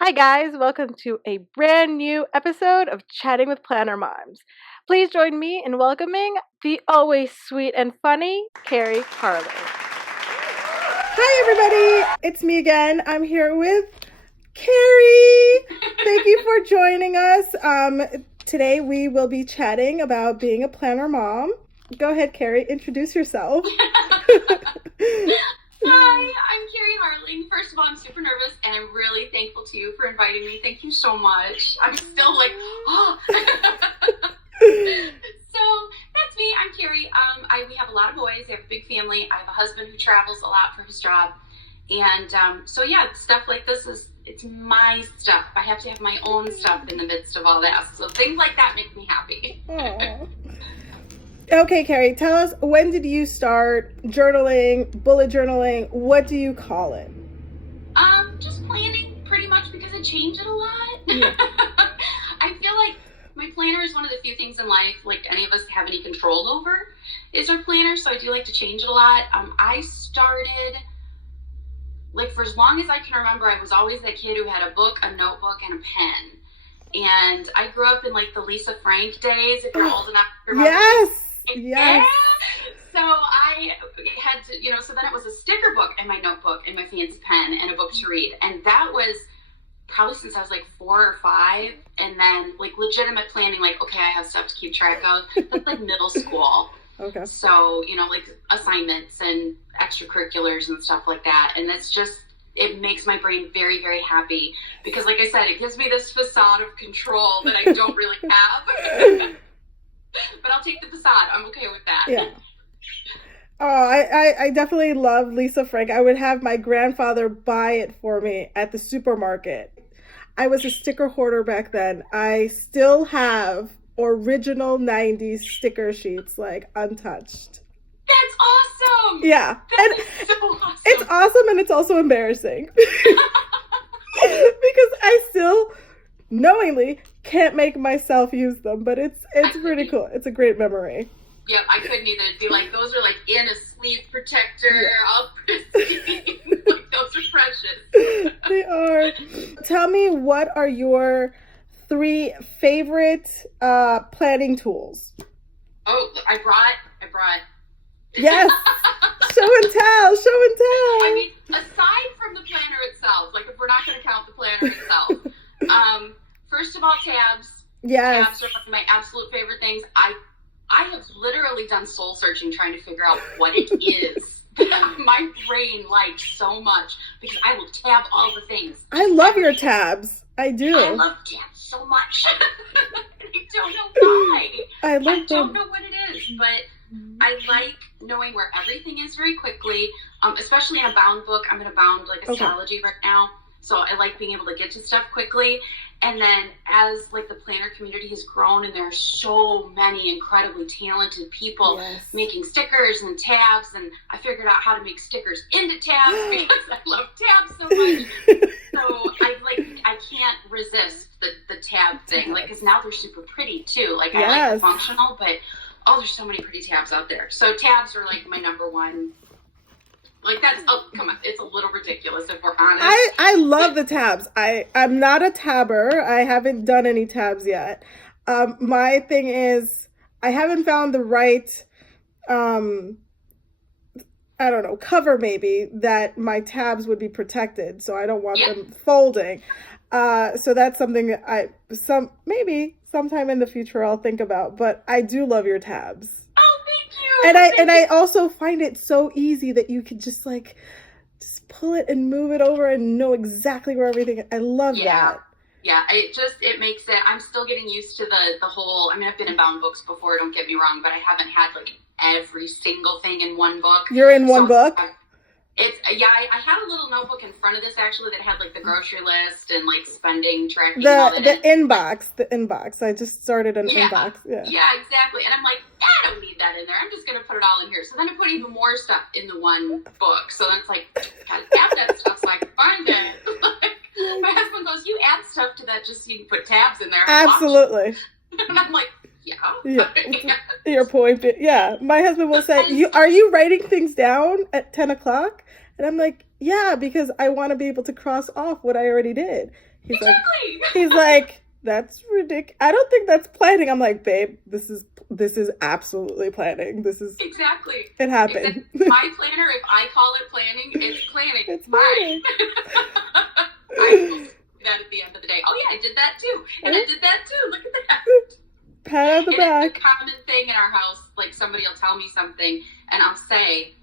Hi guys, welcome to a brand new episode of Chatting with Planner Moms. Please join me in welcoming the always sweet and funny Carie Harling. Hi everybody, it's me again. I'm here with Carie. Thank you for joining us. Today we will be chatting about being a planner mom. Go ahead, Carie, introduce yourself. Hi, I'm Carie Harling. First of all, I'm super nervous and I'm really thankful to you for inviting me. Thank you so much. I'm still like, oh. So that's me. I'm Carie. We have a lot of boys. I have a big family. I have a husband who travels a lot for his job. And so yeah, stuff like this it's my stuff. I have to have my own stuff in the midst of all that. So things like that make me happy. Okay, Carie, tell us, when did you start journaling, bullet journaling? What do you call it? Just planning pretty much because I change it a lot. Yeah. I feel like my planner is one of the few things in life, like any of us have any control over, is our planner. So I do like to change it a lot. I started, like, for as long as I can remember, I was always that kid who had a book, a notebook, and a pen. And I grew up in, like, the Lisa Frank days, if you're old enough to remember. Yes. Yeah. So I had to, so then it was a sticker book and my notebook and my fancy pen and a book to read. And that was probably since I was like 4 or 5. And then like legitimate planning, like, okay, I have stuff to keep track of. That's like middle school. Okay. So, like assignments and extracurriculars and stuff like that. And that's just, it makes my brain very, very happy because like I said, it gives me this facade of control that I don't really have. But I'll take the facade. I'm okay with that. Yeah. Oh, I definitely love Lisa Frank. I would have my grandfather buy it for me at the supermarket. I was a sticker hoarder back then. I still have original 90s sticker sheets, like, untouched. That's awesome! Yeah. That's so awesome. It's awesome and it's also embarrassing. Because I still knowingly can't make myself use them, but it's pretty cool. It's a great memory. Yep, I couldn't either. It'd be like, those are like in a sleeve protector, all pristine. Like, those are precious. They are. Tell me, what are your 3 favorite planning tools? Oh, I brought. Yes. Show and tell. I mean, aside from the planner itself, like if we're not going to count the planner itself, first of all, tabs. Yes. Tabs are one of my absolute favorite things. I have literally done soul searching trying to figure out what it is that my brain likes so much because I will tab all the things. I love your tabs. I do. I love tabs so much. I don't know why. I don't know what it is, but I like knowing where everything is very quickly, especially in a bound book. I'm in a bound, like a STALOGY right now. So I like being able to get to stuff quickly. And then as like the planner community has grown and there are so many incredibly talented people making stickers and tabs, and I figured out how to make stickers into tabs because I love tabs so much. So I can't resist the tab thing, like, because now they're super pretty too. Like I like the functional, but there's so many pretty tabs out there. So tabs are like my number one. Like that's, come on, it's a little ridiculous if we're honest. I love the tabs. I'm not a tabber. I haven't done any tabs yet. My thing is, I haven't found the right, cover maybe that my tabs would be protected. So I don't want them folding. So that's something that maybe sometime in the future I'll think about, but I do love your tabs. Oh, thank you. I also find it so easy that you could just pull it and move it over and know exactly where everything. I love that. Yeah, it makes it. I'm still getting used to the whole. I mean, I've been in bound books before. Don't get me wrong, but I haven't had like every single thing in one book. You're in one book. I had a little notebook in front of this actually that had like the grocery list and like spending tracking. The inbox. I just started an inbox. Yeah, exactly. And I'm like, I don't need that in there. I'm just gonna put it all in here. So then I put even more stuff in the one book. So then it's like, gotta tab that stuff so I can find it. My husband goes, you add stuff to that just so you can put tabs in there. Absolutely. And I'm like, yeah. Your point. Yeah. My husband will say, are you writing things down at 10 o'clock? And I'm like, yeah, because I want to be able to cross off what I already did. He's like, that's ridiculous. I don't think that's planning. I'm like, babe, this is absolutely planning. This is exactly. It happened. My planner, if I call it planning, it's planning. It's mine. I will do that at the end of the day. Oh yeah, I did that too, and I did that too. Look at that. Pat on the back. It's a common thing in our house. Like somebody will tell me something, and I'll say,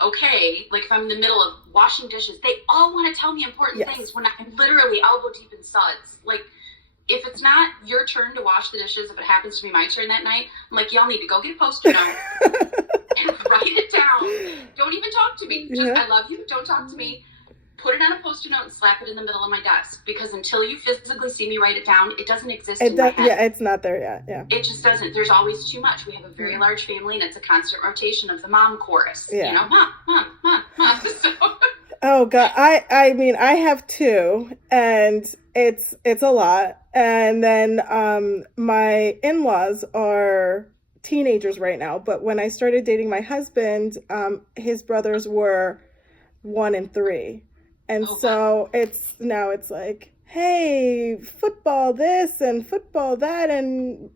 okay, like if I'm in the middle of washing dishes, they all want to tell me important things when I'm literally elbow deep in suds. Like, if it's not your turn to wash the dishes, if it happens to be my turn that night, I'm like, y'all need to go get a Post-it note and write it down. Don't even talk to me. Just, I love you. Don't talk to me. Put it on a Post-it note and slap it in the middle of my desk. Because until you physically see me write it down, it doesn't exist in my head. Yeah, it's not there yet. Yeah. It just doesn't. There's always too much. We have a very large family, and it's a constant rotation of the mom chorus. Yeah. You know, mom. So. Oh God, I mean, I have two, and it's a lot. And then my in-laws are teenagers right now, but when I started dating my husband, his brothers were 1 and 3, and so it's like, hey, football this and football that, and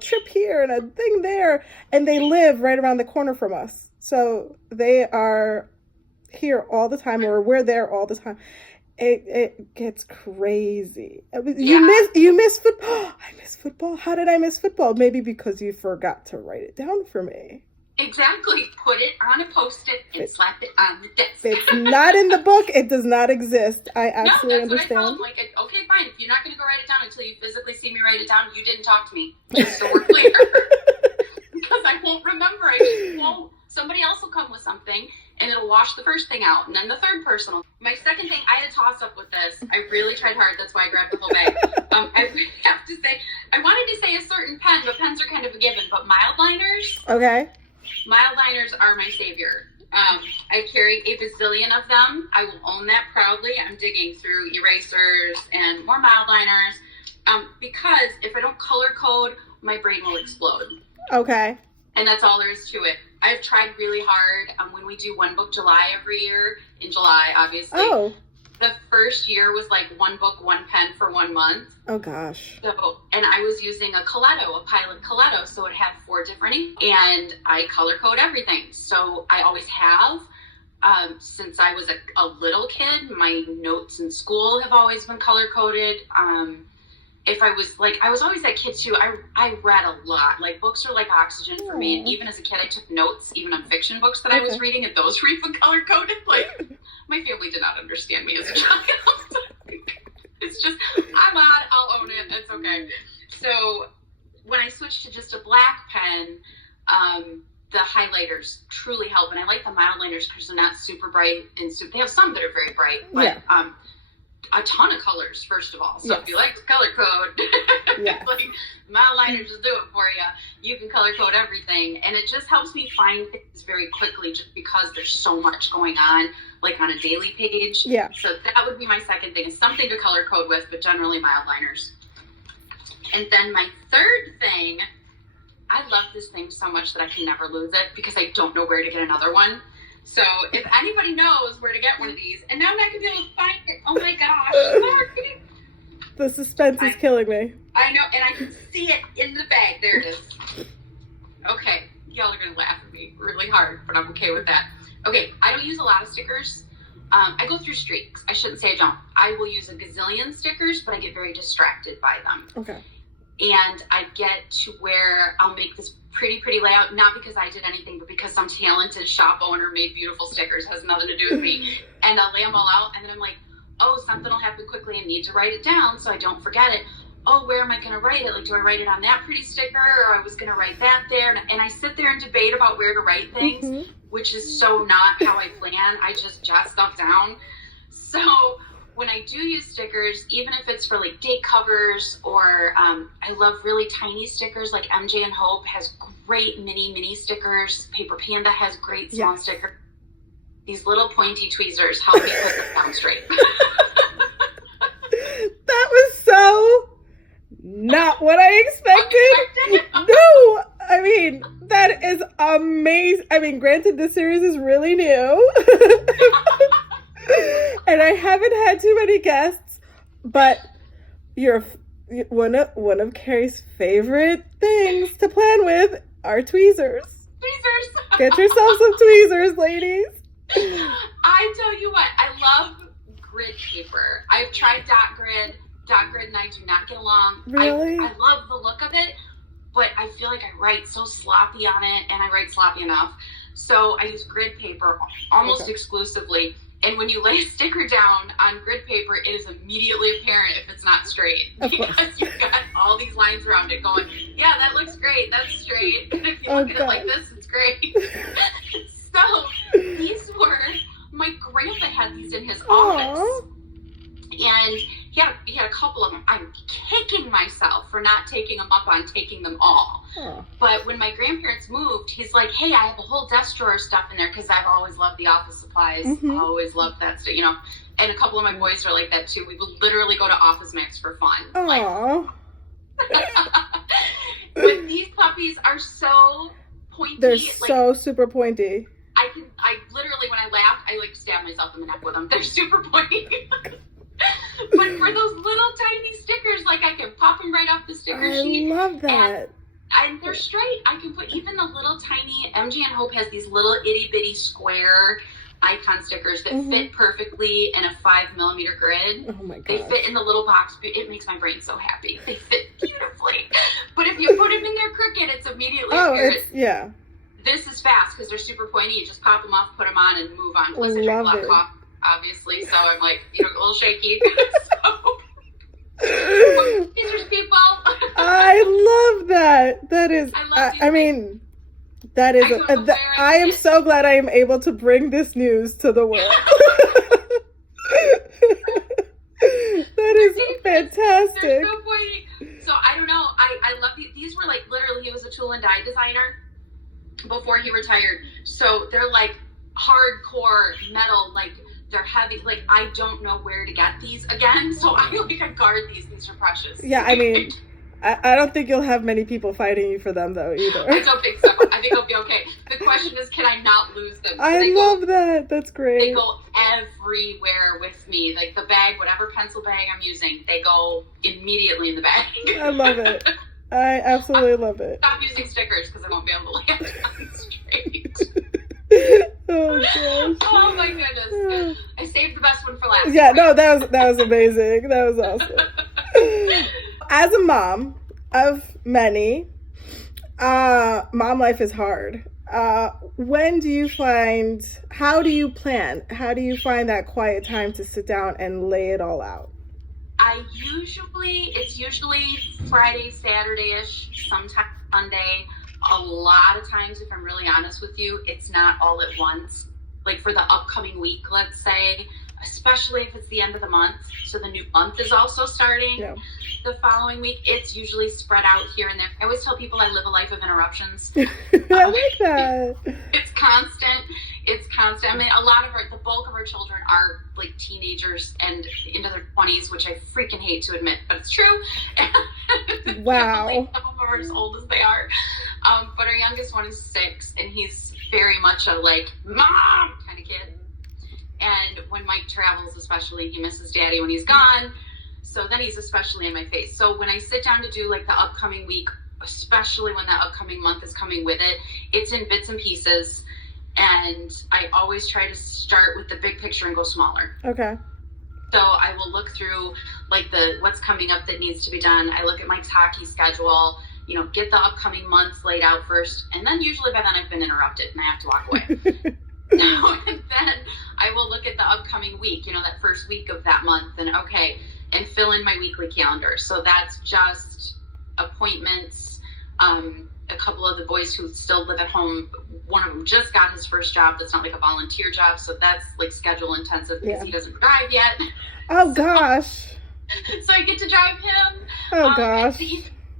trip here and a thing there, and they live right around the corner from us, so they are here all the time, or we're there all the time. It gets crazy. You miss football. I miss football. How did I miss football? Maybe because you forgot to write it down for me. Exactly. Put it on a Post-it and slap it on the desk. It's not in the book. It does not exist. I absolutely understand. What I tell them. Like, okay, fine. If you're not going to go write it down until you physically see me write it down, you didn't talk to me. So we're clear. Because I won't remember. I just won't. Somebody else will come with something, and it'll wash the first thing out, and then the third person will. My second thing, I had a toss-up with this. I really tried hard. That's why I grabbed the whole bag. I have to say, I wanted to say a certain pen, but pens are kind of a given. But Mildliners. Okay. Mildliners are my savior. I carry a bazillion of them. I will own that proudly. I'm digging through erasers and more Mildliners. Because if I don't color code, my brain will explode. Okay. And that's all there is to it. I've tried really hard. When we do One Book July every year, in July, obviously. Oh. The first year was like one book, one pen for 1 month. Oh, gosh. So, and I was using a Pilot Coletto, so it had 4 different ink, and I color code everything. So I always have. Since I was a little kid, my notes in school have always been color coded. I was always that kid too. I read a lot. Like, books are like oxygen for me. And even as a kid, I took notes, even on fiction books that I was reading, and those were even color coded. Like, my family did not understand me as a child. It's just, I'm odd, I'll own it. It's okay. So when I switched to just a black pen, the highlighters truly help. And I like the Mildliners because they're not super bright, and they have some that are very bright, but a ton of colors, first of all. So if you like to color code, like Mildliners will do it for you. You can color code everything, and it just helps me find things very quickly just because there's so much going on, like on a daily page. Yeah. So that would be my second thing, is something to color code with, but generally Mildliners. And then my third thing, I love this thing so much that I can never lose it because I don't know where to get another one. So if anybody knows where to get one of these, and now I'm not going to be able to find it. Oh my gosh. The suspense is killing me. I know, and I can see it in the bag. There it is. Okay, y'all are going to laugh at me really hard, but I'm okay with that. Okay, I don't use a lot of stickers. I go through streaks. I shouldn't say I don't. I will use a gazillion stickers, but I get very distracted by them. Okay. And I get to where I'll make this pretty layout, not because I did anything, but because some talented shop owner made beautiful stickers. It has nothing to do with me. And I'll lay them all out, and then I'm like, oh, something will happen quickly and need to write it down so I don't forget it. Oh, where am I going to write it? Like, do I write it on that pretty sticker, or I was going to write that there? And I sit there and debate about where to write things, which is so not how I plan. I just jot stuff down. So when I do use stickers, even if it's for like date covers, or I love really tiny stickers, like MJ and Hope has great mini stickers. Paper Panda has great small stickers. These little pointy tweezers help me put them down straight. That was so not what I expected. No, I mean, that is amazing. I mean, granted, this series is really new. And I haven't had too many guests, But one of Carrie's favorite things to plan with are tweezers. Tweezers. Get yourself some tweezers, ladies. I tell you what, I love grid paper. I've tried dot grid. Dot grid and I do not get along. Really? I love the look of it, but I feel like I write so sloppy on it, and I write sloppy enough. So I use grid paper almost exclusively. And when you lay a sticker down on grid paper, it is immediately apparent if it's not straight. Because you've got all these lines around it going, yeah, that looks great, that's straight. And if you look at it like this, it's great. So these were, my grandpa had these in his office. And he had a couple of them. I'm kicking myself for not taking them up on taking them all. But when my grandparents moved, he's like, hey, I have a whole desk drawer of stuff in there because I've always loved the office supplies. Always loved that stuff, you know. And a couple of my boys are like that too. We would literally go to Office Max for fun. Aww. But these puppies are so pointy. They're so super pointy. I literally, when I laugh, I like stab myself in the neck with them. They're super pointy. But for those little tiny stickers, like I can pop them right off the sticker sheet. I love that. And they're straight. I can put even the little tiny, MG and Hope has these little itty bitty square icon stickers that fit perfectly in a 5mm grid. Oh my god. They fit in the little box. It makes my brain so happy. They fit beautifully. But if you put them in there crooked, it's immediately apparent. Yeah. This is fast because they're super pointy. You just pop them off, put them on, and move on. Plus, I drink a lot of coffee, obviously, so I'm like, a little shaky. Scissors, people. I love that. That is, I mean, that is, I am so glad I am able to bring this news to the world. That is fantastic. They're so pointy. So I don't know. I love these. These were like literally, he was a tool and die designer before he retired. So they're like hardcore metal, like they're heavy. Like I don't know where to get these again. So I guard these. These are precious. Yeah, I mean, I don't think you'll have many people fighting you for them though either. I don't think so. I think I'll be okay. The question is, can I not lose them? I love that. That's great. They go everywhere with me. Like the bag, whatever pencil bag I'm using, they go immediately in the bag. I love it. I absolutely love it. Stop using stickers because I won't be able to land on straight. Oh gosh. Oh my goodness. I saved the best one for last. Yeah, no, that was amazing. That was awesome. As a mom of many, mom life is hard. When do you find, how do you plan? How do you find that quiet time to sit down and lay it all out? It's usually Friday, Saturday-ish, sometimes Sunday. A lot of times, if I'm really honest with you, it's not all at once. Like for the upcoming week, let's say, especially if it's the end of the month, so the new month is also starting. Yeah. The following week, it's usually spread out here and there. I always tell people I live a life of interruptions. I like that. It's constant. I mean, the bulk of our children are like teenagers and into their 20s, which I freaking hate to admit, but it's true. Wow. Some of them are as old as they are. But our youngest one is 6, and he's very much a like, mom kind of kid. And when Mike travels, especially, he misses daddy when he's gone. So then he's especially in my face. So when I sit down to do like the upcoming week, especially when that upcoming month is coming with it, it's in bits and pieces. And I always try to start with the big picture and go smaller. Okay. So I will look through like what's coming up that needs to be done. I look at Mike's hockey schedule, get the upcoming months laid out first. And then usually by then I've been interrupted and I have to walk away. And then I will look at the upcoming week, that first week of that month, and fill in my weekly calendar. So that's just appointments. A couple of the boys who still live at home, one of them just got his first job that's not like a volunteer job, so that's like schedule intensive because he doesn't drive yet. Oh gosh. So I get to drive him. Oh gosh.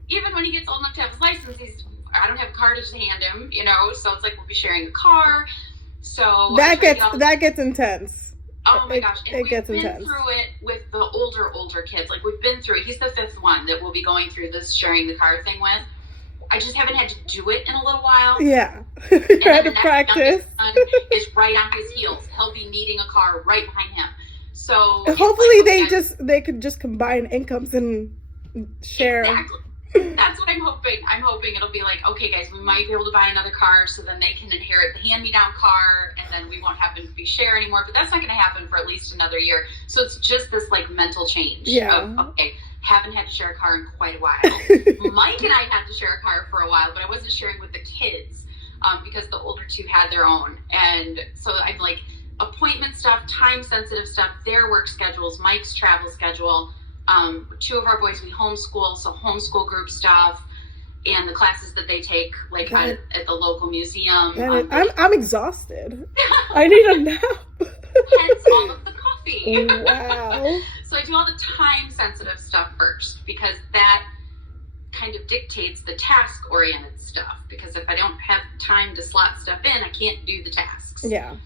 Even when he gets old enough to have his license, I don't have a car to just hand him, so it's like we'll be sharing a car. So that gets intense. Oh my gosh. And it gets intense. We've been through it with the older kids. Like we've been through it. He's the 5th one that we'll be going through this sharing the car thing with. I just haven't had to do it in a little while. Yeah. Try to practice. Son is right on his heels. He'll be needing a car right behind him. So hopefully they could just combine incomes and share. Exactly. That's what I'm hoping. I'm hoping it'll be like, okay, guys, we might be able to buy another car, so then they can inherit the hand-me-down car, and then we won't have to be share anymore. But that's not going to happen for at least another year. So it's just this like mental change of, okay, haven't had to share a car in quite a while. Mike and I had to share a car for a while, but I wasn't sharing with the kids because the older two had their own. And so I'm like, appointment stuff, time-sensitive stuff, their work schedules, Mike's travel schedule. Two of our boys we homeschool, so homeschool group stuff, and the classes that they take, like at the local museum. I'm exhausted. I need a nap. Hence all of the coffee. Wow. So I do all the time-sensitive stuff first, because that kind of dictates the task-oriented stuff. Because if I don't have time to slot stuff in, I can't do the tasks. Yeah.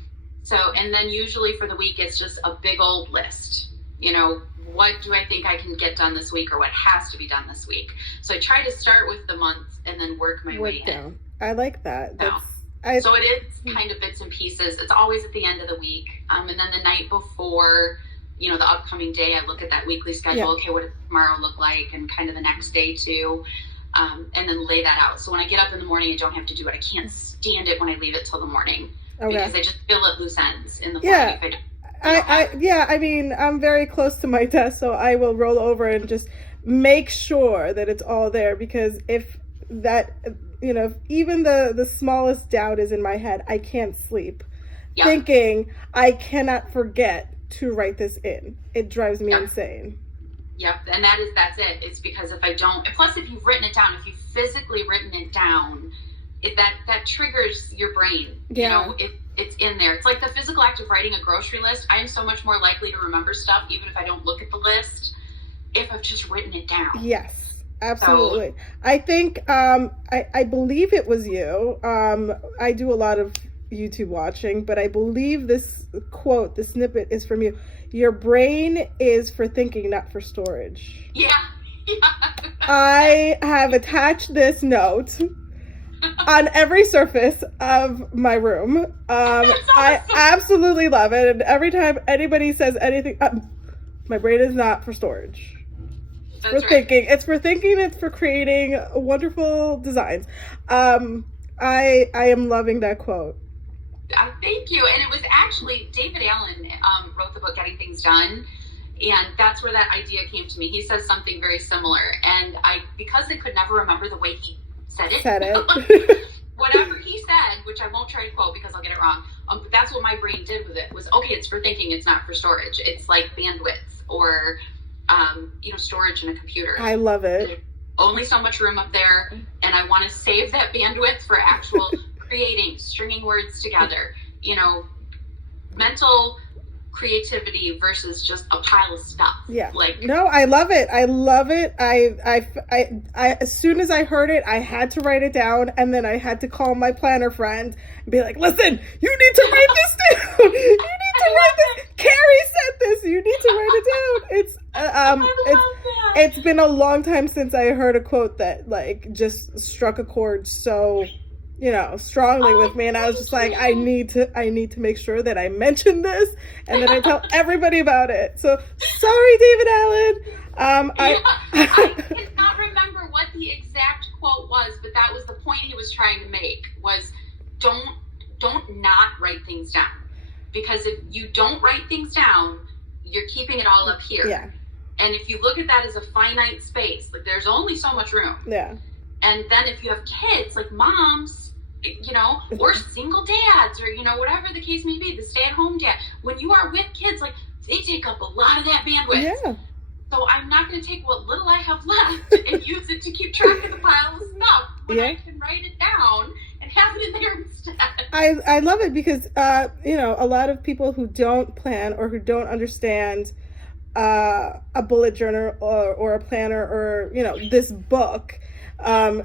So, and then usually for the week, it's just a big old list. You know, what do I think I can get done this week, or what has to be done this week? So I try to start with the month and then work my way down. I like that. So it is kind of bits and pieces. It's always at the end of the week. And then the night before, you know, the upcoming day, I look at that weekly schedule. Yeah. Okay, what does tomorrow look like? And kind of the next day too. And then lay that out. So when I get up in the morning, I don't have to do it. I can't stand it when I leave it till the morning. Okay. Because I just feel at loose ends in the morning. Yeah. If I don't. I mean, I'm very close to my desk, so I will roll over and just make sure that it's all there, because if that, you know, if even the smallest doubt is in my head, I can't sleep. Yep. Thinking I cannot forget to write this in. It drives me insane. Yep, and that's it. It's because if I don't, and plus if you've written it down, if you've physically written it down, that triggers your brain. Yeah. You know, it's in there. It's like the physical act of writing a grocery list. I am so much more likely to remember stuff, even if I don't look at the list, if I've just written it down. Yes, absolutely. So, I think, I believe it was you. I do a lot of YouTube watching, but I believe this quote, the snippet is from you. Your brain is for thinking, not for storage. Yeah. I have attached this note on every surface of my room. Awesome. I absolutely love it. And every time anybody says anything, my brain is not for storage. That's for right. thinking. It's for thinking. It's for creating wonderful designs. I am loving that quote. Thank you. And it was actually David Allen wrote the book Getting Things Done. And that's where that idea came to me. He says something very similar. And because I could never remember the way he said it. Whatever he said, which I won't try to quote because I'll get it wrong, but that's what my brain did with it, was, okay, it's for thinking, it's not for storage. It's like bandwidth or, storage in a computer. I love it. There's only so much room up there, and I want to save that bandwidth for actual creating, stringing words together, mental creativity versus just a pile of stuff. Yeah. No, I love it. I love it. I as soon as I heard it, I had to write it down, and then I had to call my planner friend and be like, listen, you need to write this down. You need to write this. Carrie said this. You need to write it down. It's been a long time since I heard a quote that just struck a chord so strongly with me, and I was just like, I need to make sure that I mention this, and then I tell everybody about it. So sorry, David Allen. I cannot remember what the exact quote was, but that was the point he was trying to make, was don't not write things down, because if you don't write things down, you're keeping it all up here. Yeah. And if you look at that as a finite space, there's only so much room. Yeah. And then if you have kids, like moms, or single dads, or, whatever the case may be, the stay-at-home dad, when you are with kids, they take up a lot of that bandwidth. Yeah. So I'm not going to take what little I have left and use it to keep track of the pile of stuff when I can write it down and have it in there instead. I love it because, a lot of people who don't plan or who don't understand a bullet journal or a planner or, this book,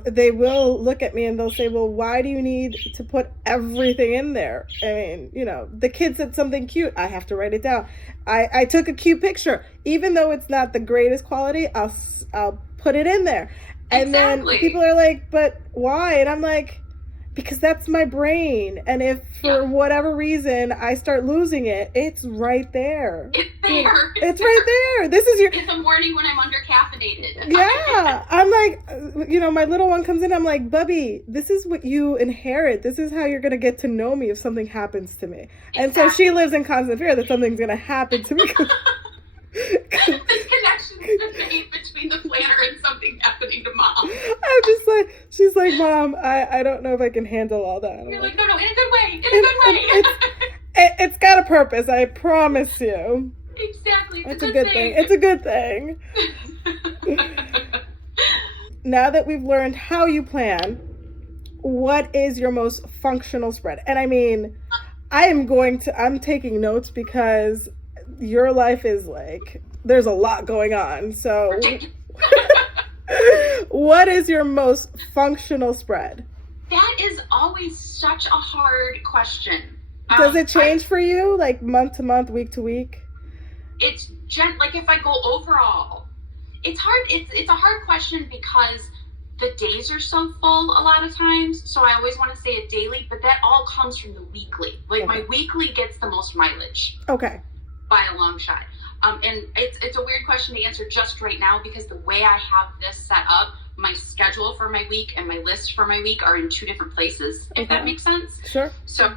they will look at me and they'll say, well, why do you need to put everything in there? I mean, the kid said something cute, I have to write it down. I took a cute picture, even though it's not the greatest quality, I'll put it in there. And then people are like, but why? And I'm like, because that's my brain. And if for whatever reason I start losing it, it's right there. It's there. It's right there. This is your... In the morning when I'm under caffeinated. Yeah. I'm like, you know, my little one comes in, I'm like, Bubby, this is what you inherit. This is how you're going to get to know me if something happens to me. And so she lives in constant fear that something's going to happen to me. This connection is made between the planner and something happening to Mom. I'm just like, she's like, Mom, I don't know if I can handle all that. You're like, no, in a good way. In a good way. It's got a purpose, I promise you. Exactly. It's a good thing. It's a good thing. Now that we've learned how you plan, what is your most functional spread? And I mean, I'm taking notes because your life is like, there's a lot going on. So what is your most functional spread? That is always such a hard question. Does it change for you, like month to month, week to week? It's like if I go overall, it's hard. It's a hard question because the days are so full a lot of times. So I always want to say a daily, but that all comes from the weekly. Like my weekly gets the most mileage. Okay. By a long shot. And it's a weird question to answer just right now because the way I have this set up, my schedule for my week and my list for my week are in two different places, if that makes sense. Sure. So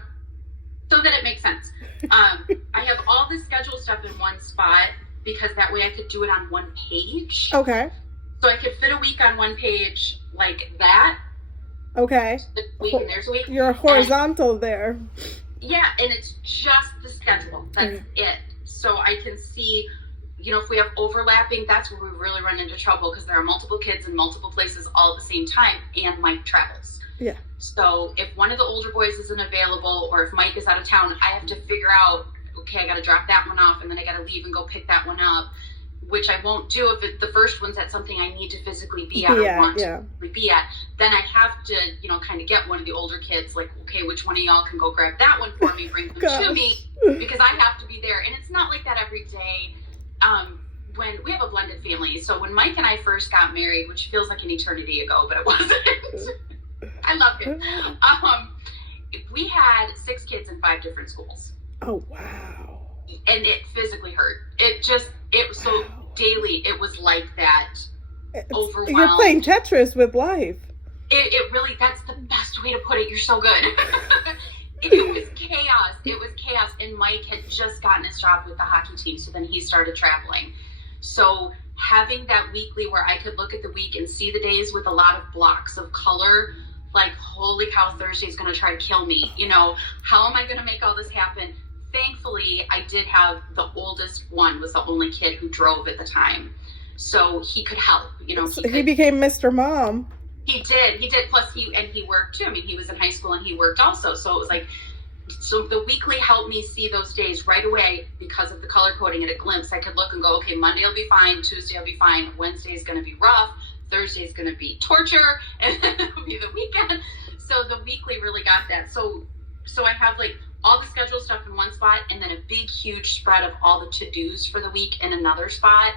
that it makes sense. I have all the schedule stuff in one spot because that way I could do it on one page. Okay. So I could fit a week on one page like that. Okay. There's a week and there's a week. You're horizontal there. Yeah, and it's just the schedule. That's it. So I can see, you know, if we have overlapping, that's where we really run into trouble because there are multiple kids in multiple places all at the same time and Mike travels. Yeah. So if one of the older boys isn't available or if Mike is out of town, I have to figure out, okay, I got to drop that one off and then I got to leave and go pick that one up, which I won't do if the first one's at something I need to physically be at or want to be at. Then I have to, you know, kind of get one of the older kids, like, okay, which one of y'all can go grab that one for me, bring them to me, because I have to be there. And it's not like that every day. When we have a blended family, so when Mike and I first got married, which feels like an eternity ago, but it wasn't. I love him. We had 6 kids in 5 different schools. Oh, wow. And it physically hurt. It was so daily. It was like that. Overwhelmed. You're playing Tetris with life. It really, that's the best way to put it. You're so good. It was chaos. It was chaos. And Mike had just gotten his job with the hockey team. So then he started traveling. So having that weekly where I could look at the week and see the days with a lot of blocks of color, like, holy cow, Thursday's going to try to kill me. You know, how am I going to make all this happen? Thankfully, I did have the oldest one was the only kid who drove at the time. So he could help, you know. He became Mr. Mom. He did. Plus he worked too. I mean, he was in high school and he worked also. So it was like, so the weekly helped me see those days right away because of the color coding at a glimpse. I could look and go, okay, Monday will be fine. Tuesday will be fine. Wednesday is going to be rough. Thursday is going to be torture. And then it'll be the weekend. So the weekly really got that. So I have like all the schedule stuff in one spot and then a big, huge spread of all the to-dos for the week in another spot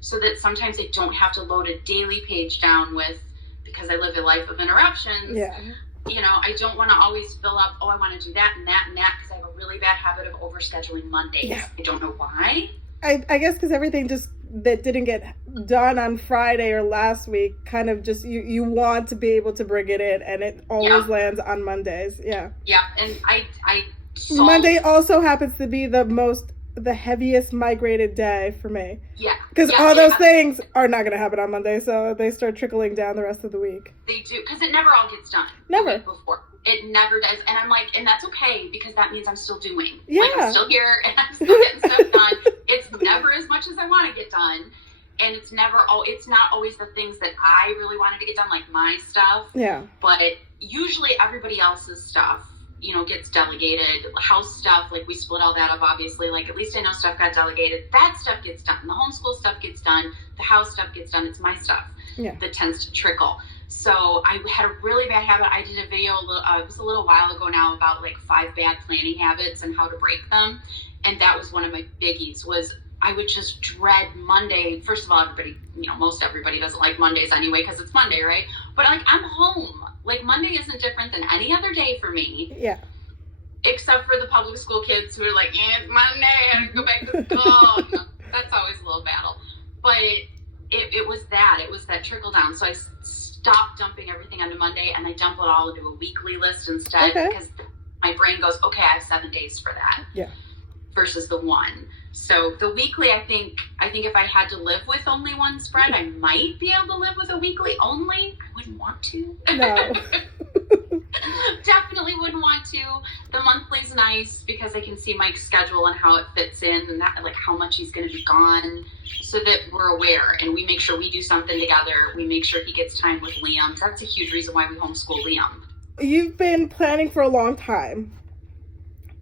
so that sometimes I don't have to load a daily page down with, because I live a life of interruptions. Yeah. You know, I don't want to always fill up, oh, I want to do that and that and that because I have a really bad habit of overscheduling Mondays. Yeah. I don't know why. I guess because everything just that didn't get done on Friday or last week kind of just, you want to be able to bring it in and it always lands on Mondays. Yeah. Yeah. And Monday also happens to be the heaviest migrated day for me. Yeah. Because all those things are not going to happen on Monday, so they start trickling down the rest of the week. They do, because it never all gets done. Never. The week before. It never does. And I'm like, and that's okay, because that means I'm still doing. Yeah. Like, I'm still here, and I'm still getting stuff done. It's never as much as I want to get done. And it's not always the things that I really wanted to get done, like my stuff. Yeah. But usually everybody else's stuff, you know, gets delegated. House stuff, like we split all that up, obviously. Like, at least I know stuff got delegated. That stuff gets done. The homeschool stuff gets done. The house stuff gets done. It's my stuff that tends to trickle. So I had a really bad habit. I did a video, it was a little while ago now, about like 5 bad planning habits and how to break them. And that was one of my biggies, was I would just dread Monday. First of all, everybody, you know, most everybody doesn't like Mondays anyway because it's Monday, right? But like, I'm home. Like, Monday isn't different than any other day for me. Yeah. Except for the public school kids who are like, it's Monday, I have to go back to school. No, that's always a little battle. But it was that trickle down. So I stopped dumping everything onto Monday, and I dump it all into a weekly list instead, because my brain goes, okay, I have 7 days for that. Yeah. Versus the one. So the weekly, I think if I had to live with only one spread, I might be able to live with a weekly only. I wouldn't want to. No. Definitely wouldn't want to. The monthly's nice because I can see Mike's schedule and how it fits in, and that, like, how much he's going to be gone, so that we're aware and we make sure we do something together. We make sure he gets time with Liam. That's a huge reason why we homeschool Liam. You've been planning for a long time.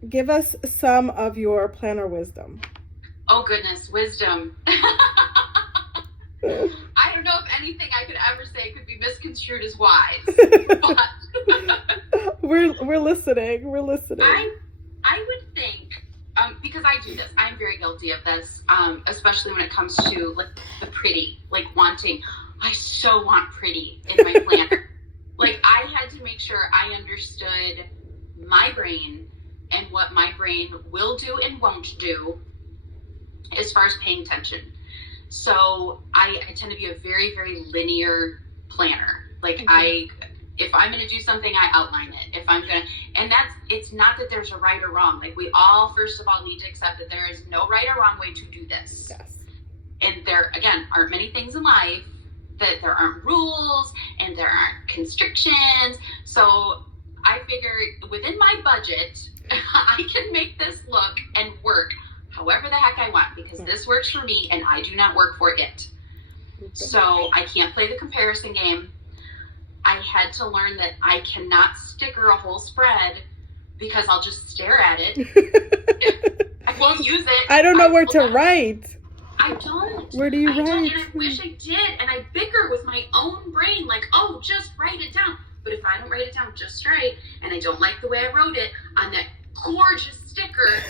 Give us some of your planner wisdom. Oh, goodness, wisdom. I don't know if anything I could ever say could be misconstrued as wise. But we're listening. We're listening. I would think, because I do this, I'm very guilty of this, especially when it comes to, like, the pretty, like, wanting. I so want pretty in my planner. Like, I had to make sure I understood my brain and what my brain will do and won't do as far as paying attention. So I tend to be a very, very linear planner. Like, okay. If I'm going to do something, I outline it. If I'm going to, and it's not that there's a right or wrong. Like, we all, first of all, need to accept that there is no right or wrong way to do this. Yes. And there, again, aren't many things in life that there aren't rules and there aren't constrictions. So I figure within my budget, I can make this look and work however the heck I want, because this works for me and I do not work for it. So I can't play the comparison game. I had to learn that I cannot sticker a whole spread because I'll just stare at it. I won't use it. I don't know where to write. I don't. Where do you write? And I wish I did. And I bicker with my own brain, like, oh, just write it down. But if I don't write it down just right, and I don't like the way I wrote it on that gorgeous sticker,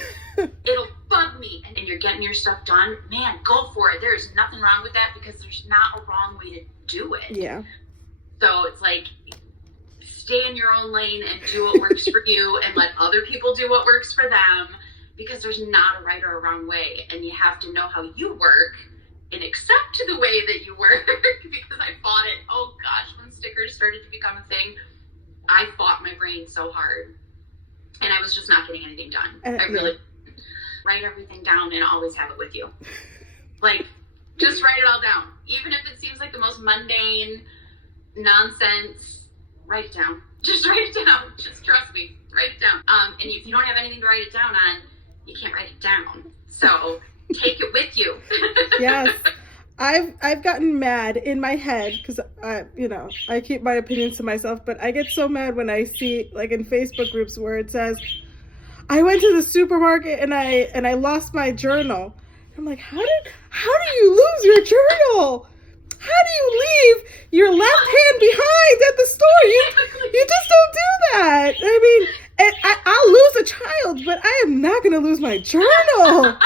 it'll bug me. And you're getting your stuff done, man, go for it. There's nothing wrong with that, because there's not a wrong way to do it. Yeah. So it's like, stay in your own lane and do what works for you, and let other people do what works for them, because there's not a right or a wrong way. And you have to know how you work and accept the way that you work, because I fought it. Oh gosh, when stickers started to become a thing, I fought my brain so hard. And I was just not getting anything done. I really write everything down and always have it with you. Like, just write it all down. Even if it seems like the most mundane nonsense, write it down. Just write it down. Just trust me. Write it down. And if you don't have anything to write it down on, you can't write it down. So take it with you. Yes. I've gotten mad in my head, because I keep my opinions to myself, but I get so mad when I see, like, in Facebook groups where it says, I went to the supermarket and I lost my journal. I'm like, how do you lose your journal? How do you leave your left hand behind at the store? You just don't do that. I mean, I'll lose a child, but I am not going to lose my journal.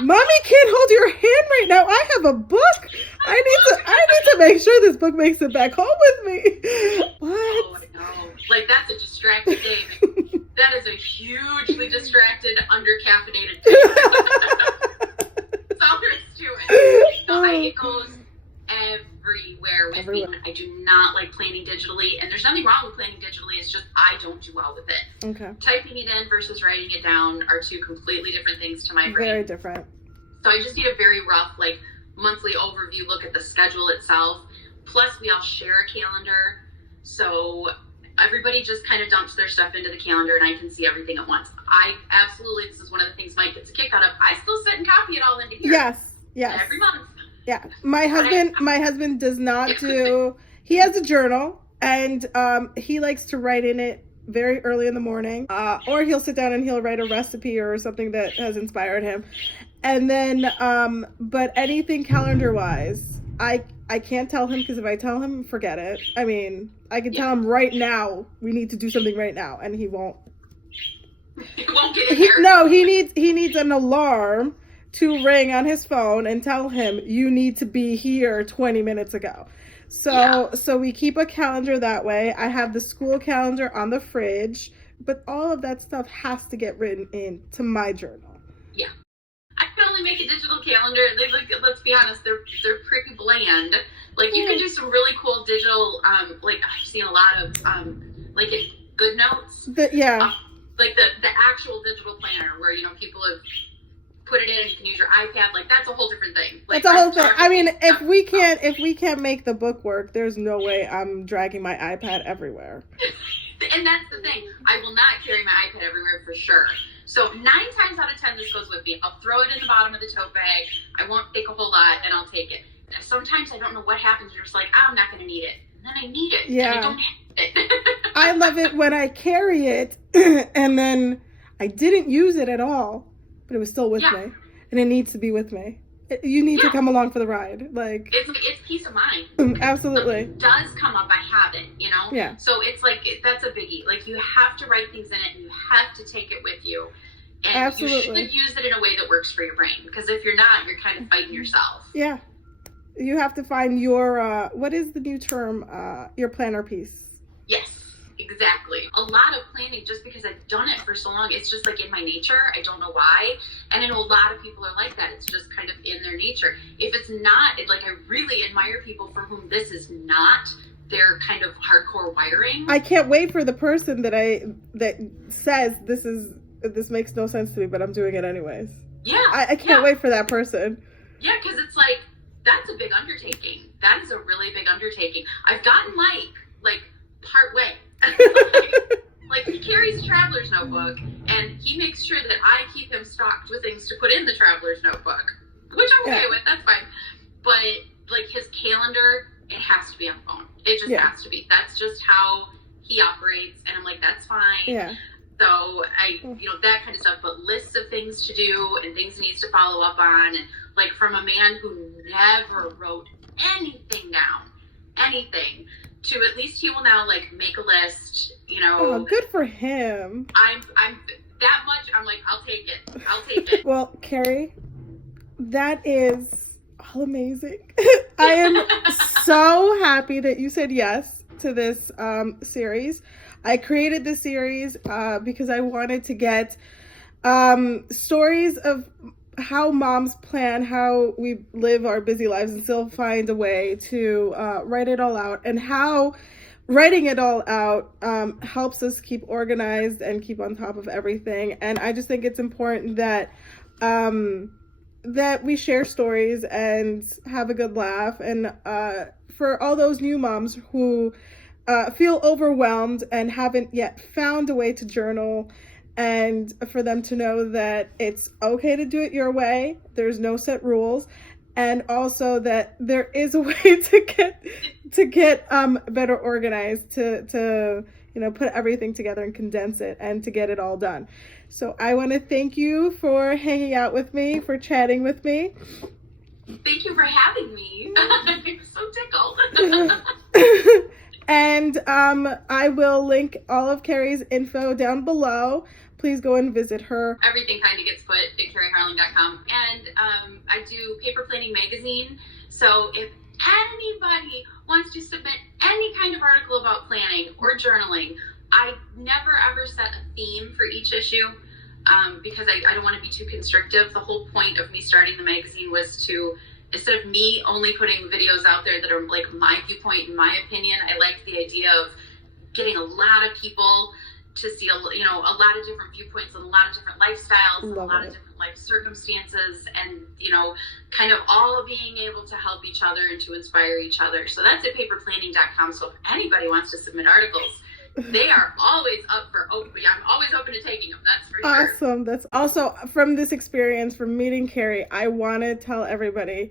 Mommy can't hold your hand right now. I have a book. I need to make sure this book makes it back home with me. What? Oh, no. Like, that's a distracted day. That is a hugely distracted, undercaffeinated day. That's all there is to it. So it goes everywhere with me. I do not like planning digitally, and there's nothing wrong with planning digitally. It's just I don't do well with it. Okay. Typing it in versus writing it down are two completely different things to my brain. Very different. So I just need a very rough, like, monthly overview look at the schedule itself. Plus, we all share a calendar, so everybody just kind of dumps their stuff into the calendar, and I can see everything at once. This is one of the things Mike gets a kick out of. I still sit and copy it all into here. Yes. Every month. Yeah, my husband does not do. He has a journal, and he likes to write in it very early in the morning, or he'll sit down and he'll write a recipe or something that has inspired him, and then but anything calendar wise, I can't tell him, because if I tell him, forget it. I mean, I can tell him right now we need to do something right now, and he won't. He won't get in here. No, he needs an alarm to ring on his phone and tell him, you need to be here 20 minutes ago. So we keep a calendar that way. I have the school calendar on the fridge, but all of that stuff has to get written into my journal. Yeah. I can only make a digital calendar. Let's be honest, they're pretty bland. Like, you can do some really cool digital, like, I've seen a lot of, like, in GoodNotes. Like the actual digital planner where, people have put it in, you can use your iPad. Like, that's a whole different thing. Like, that's a whole thing. I mean, if we can't make the book work, there's no way I'm dragging my iPad everywhere. And that's the thing. I will not carry my iPad everywhere for sure. So 9 times out of 10, this goes with me. I'll throw it in the bottom of the tote bag. I won't take a whole lot, and I'll take it. Sometimes I don't know what happens. You're just like, I'm not going to need it. And then I need it. Yeah. And I don't have it. I love it when I carry it, and then I didn't use it at all, but it was still with me. And it needs to be with me. You need to come along for the ride. Like, it's peace of mind. Absolutely. If it does come up, I have it, Yeah. So it's like, that's a biggie. Like, you have to write things in it, and you have to take it with you. And Absolutely. You should use it in a way that works for your brain. Because if you're not, you're kind of fighting yourself. Yeah. You have to find your, what is the new term? Your planner piece. Yes. Exactly. A lot of planning, just because I've done it for so long, it's just like in my nature. I don't know why. And I know a lot of people are like that. It's just kind of in their nature. If it's not, I really admire people for whom this is not their kind of hardcore wiring. I can't wait for the person that says this makes no sense to me, but I'm doing it anyways. Yeah. I can't wait for that person. Yeah, because it's like, that's a big undertaking. That is a really big undertaking. I've gotten like part way. like he carries a traveler's notebook, and he makes sure that I keep him stocked with things to put in the traveler's notebook, which I'm okay with. That's fine. But like his calendar, it has to be on the phone. It just has to be. That's just how he operates, and I'm like, that's fine. Yeah. So I, that kind of stuff. But lists of things to do and things he needs to follow up on, and like from a man who never wrote anything down, anything. To at least he will now like make a list, Oh, good for him. I'm that much. I'm like, I'll take it. Well, Carie, that is all amazing. I am so happy that you said yes to this series. I created this series because I wanted to get stories of how moms plan, how we live our busy lives and still find a way to write it all out, and how writing it all out helps us keep organized and keep on top of everything. And I just think it's important that that we share stories and have a good laugh. And for all those new moms who feel overwhelmed and haven't yet found a way to journal, and for them to know that it's okay to do it your way. There's no set rules. And also that there is a way to get better organized, to put everything together and condense it and to get it all done. So I want to thank you for hanging out with me, for chatting with me. Thank you for having me. I'm so tickled. And I will link all of Carie's info down below. Please go and visit her. Everything kind of gets put at CarieHarling.com. And I do Paper Planning Magazine. So if anybody wants to submit any kind of article about planning or journaling, I never ever set a theme for each issue because I don't want to be too constrictive. The whole point of me starting the magazine was to, instead of me only putting videos out there that are like my viewpoint and my opinion, I like the idea of getting a lot of people to see a lot of different viewpoints and a lot of different lifestyles, and a lot of different life circumstances, and kind of all being able to help each other and to inspire each other. So that's at paperplanning.com. So if anybody wants to submit articles, they are always up for open. I'm always open to taking them. That's for sure. Awesome. That's also from this experience, from meeting Carie, I want to tell everybody,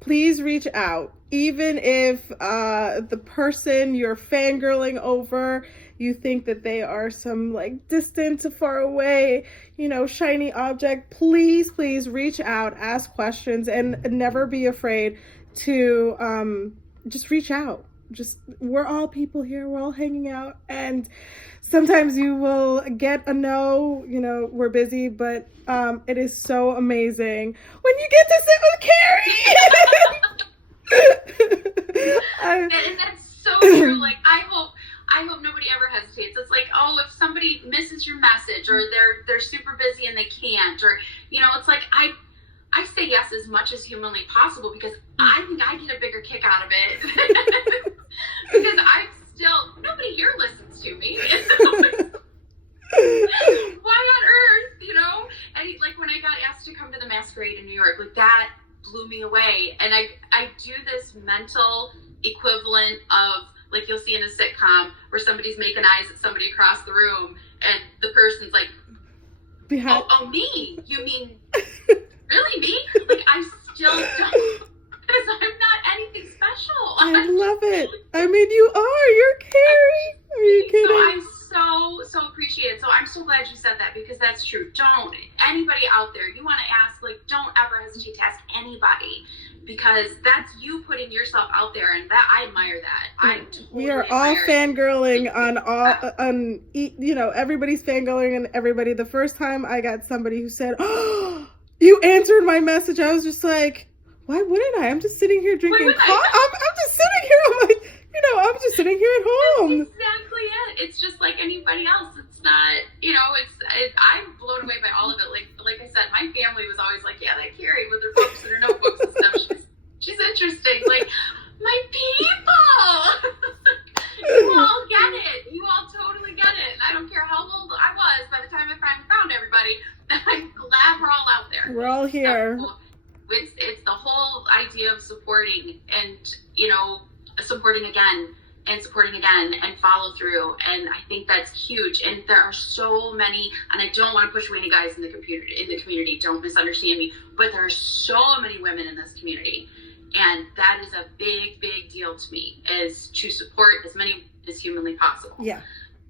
please reach out. Even if the person you're fangirling over, you think that they are some like distant, far away, shiny object, please reach out, ask questions, and never be afraid to just reach out. we're all people here. We're all hanging out. And sometimes you will get a no, we're busy, but it is so amazing when you get to sit with Carie. And that's so true. Like, I hope nobody ever hesitates. It's like, oh, if somebody misses your message or they're super busy and they can't, or, it's like, I say yes as much as humanly possible because I think I get a bigger kick out of it because nobody here listens to me. Why on earth, And like when I got asked to come to the masquerade in New York, like that blew me away. And I do this mental equivalent of, like you'll see in a sitcom where somebody's making eyes at somebody across the room and the person's like, oh, me? You mean really me? Like, I still don't, because I'm not anything special. I love it. I mean, you are. You're Carie. Are you kidding? So I so appreciate it. So I'm so glad you said that because that's true. Don't, anybody out there, you want to ask, like, don't ever hesitate to ask anybody because that's you putting yourself out there, and that I admire that. We are all fangirling on everybody's fangirling on everybody. The first time I got somebody who said, "Oh, you answered my message," I was just like, why wouldn't I? I'm just sitting here drinking coffee. I'm just sitting here. I'm like, I'm just sitting here at home. That's exactly it. It's just like anybody else. It's not, I'm blown away by all of it. Like I said, my family was always like, yeah, that Carie with her books and her notebooks and stuff. She's interesting. Like, my people. You all get it. You all totally get it. And I don't care how old I was by the time I finally found everybody. I'm glad we're all out there. We're all here. So, it's the whole idea of supporting and, supporting again and follow through. And I think that's huge. And there are so many, and I don't want to push away any guys in the community, don't misunderstand me, but there are so many women in this community. And that is a big, big deal to me, is to support as many as humanly possible. Yeah.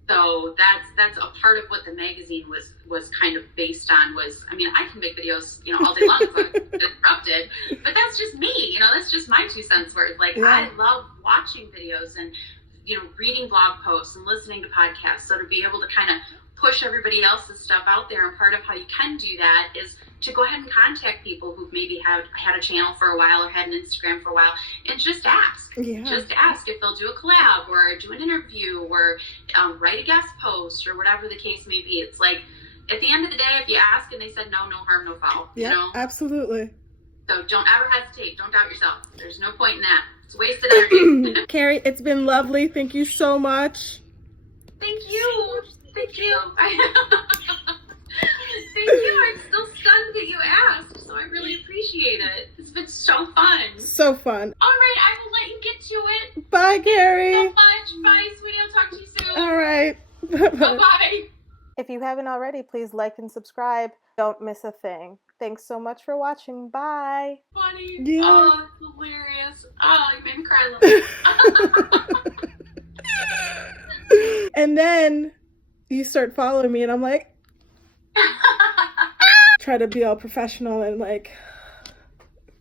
So that's a part of what the magazine was kind of based on. Was, I mean, I can make videos, all day long if I'm interrupted, but that's just me, that's just my 2 cents worth. Like, yeah. I love watching videos and, reading blog posts and listening to podcasts. So to be able to kind of push everybody else's stuff out there, and part of how you can do that is to go ahead and contact people who've maybe had a channel for a while or had an Instagram for a while, and just ask. Yeah. Just ask if they'll do a collab or do an interview or write a guest post or whatever the case may be. It's like, at the end of the day, if you ask and they said no harm, no foul. Yeah, absolutely. So don't ever hesitate. Don't doubt yourself. There's no point in that. It's wasted energy. Carie, it's been lovely. Thank you so much. Thank you. Thank you. Thank you. I'm still stunned that you asked, so I really appreciate it. It's been so fun. So fun. All right, I will let you get to it. Bye, Carie. So much. Bye, sweetie. I'll talk to you soon. All right. Bye-bye. If you haven't already, please like and subscribe. Don't miss a thing. Thanks so much for watching. Bye. Funny. Yeah. Oh, hilarious. Oh, you made me cry a little bit. And then you start following me, and I'm like, try to be all professional and like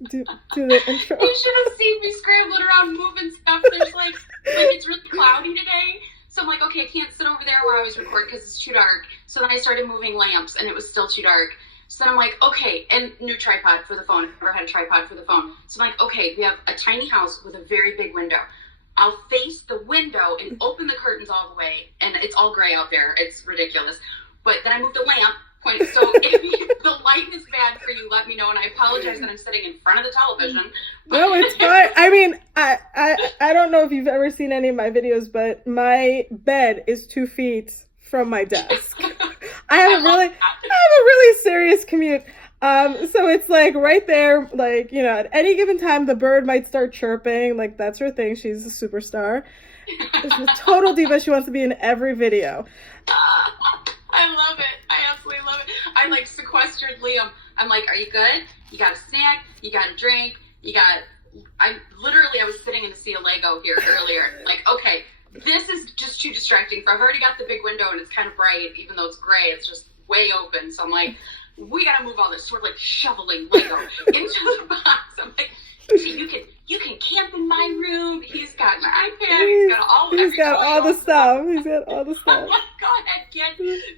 do the intro. You should have seen me scrambling around moving stuff. There's like it's really cloudy today. So I'm like, okay, I can't sit over there where I always record because it's too dark. So then I started moving lamps and it was still too dark. So then I'm like, okay, and new tripod for the phone. I've never had a tripod for the phone. So I'm like, okay, we have a tiny house with a very big window. I'll face the window and open the curtains all the way. And it's all gray out there. It's ridiculous. But then I moved the lamp. So if the light is bad for you, let me know. And I apologize that I'm sitting in front of the television. No, it's fine. I mean, I don't know if you've ever seen any of my videos, but my bed is 2 feet from my desk. I have a really serious commute. So it's like right there, like, at any given time, the bird might start chirping. Like, that's her thing. She's a superstar. She's a total diva. She wants to be in every video. I love it. I absolutely love it. I like sequestered Liam. I'm like, are you good? You got a snack? You got a drink? I was sitting in the sea of Lego here earlier. Like, okay, this is just too distracting. I've already got the big window and it's kind of bright, even though it's gray. It's just way open. So I'm like, we got to move all this. So we're like shoveling Lego into the box. I'm like, see, you can camp in my room. He's got my iPad. He's got all the stuff. He's got all the stuff. I'm like, go ahead, kid.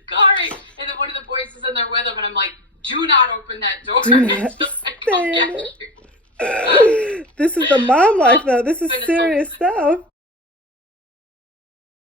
Go ahead. And then one of the boys is in there with him, and I'm like, do not open that door until I come get you. This is the mom life, though. This is serious stuff.